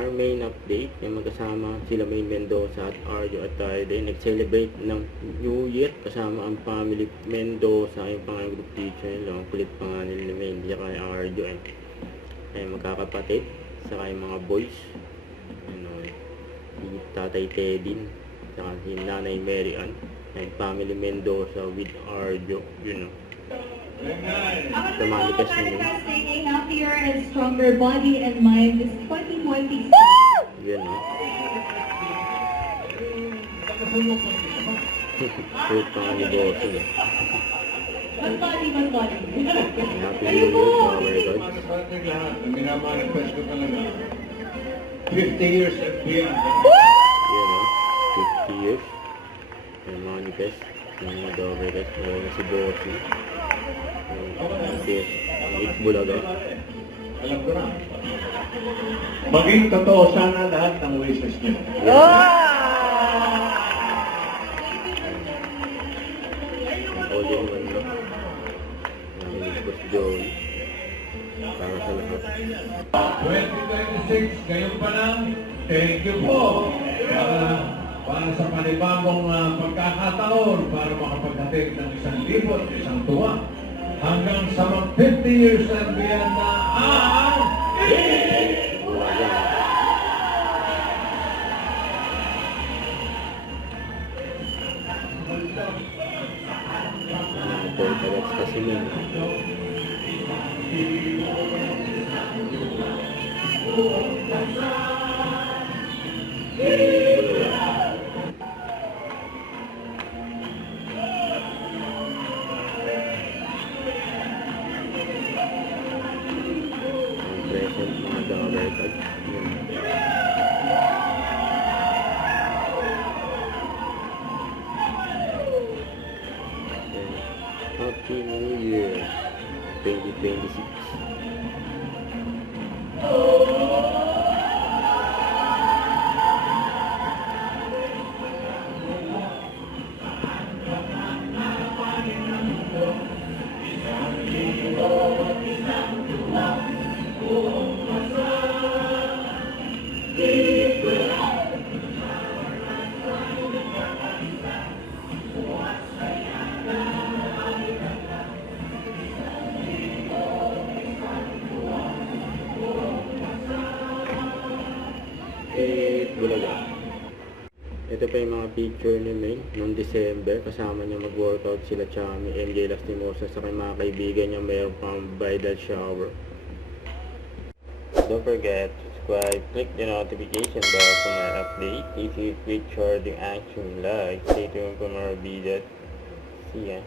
our main update, yung magkasama sila May Mendoza at Arjo Atayde, nag-celebrate ng New Year kasama ang family Mendoza, yung pangalan group teacher nila, ang kulit pa nga nila May, hindi kay Arjo ay magkakapatid, saka yung mga boys, ano, si Tatay Tedin, saka si Nanay Mary Ann, and family Mendoza with Arjo, you know. Tumalikas na yun. A happier and stronger body and mind this 2026. Yan o. Fruit pa nga ni Bossing eh. Mas body, mas body. Happy New Year, mga regards. Minamanifest ko talaga. 50 years at beyond. Yan o. 50 years. Yung manifest. Yung mga doveres. Ngayon si Bossing. Yung Bulaga. Alam ko na. Maging totoo sana lahat ng wishes niyo. All in one no. Namilis ko si Joey. Para sa lahat. 2026, ngayon pa lang, thank you po. Para sa panibagong pagkakataon para makapaghatid ng 1,000 tuwa hanggang sa mag 50 years and beyond na ang Bulaga. Ito yung tagats kasi nun. Present mga doveres. Happy New Year 2026. Bulaga. Ito pa yung mga picture ni May noong December. Kasama niya mag-workout sila Chami, MJ Lastimosa, sa mga kaibigan niya mayroon pang bridal shower. Don't forget to subscribe, click the notification bell for more update. If you feature the action live, stay tuned for more videos. See ya.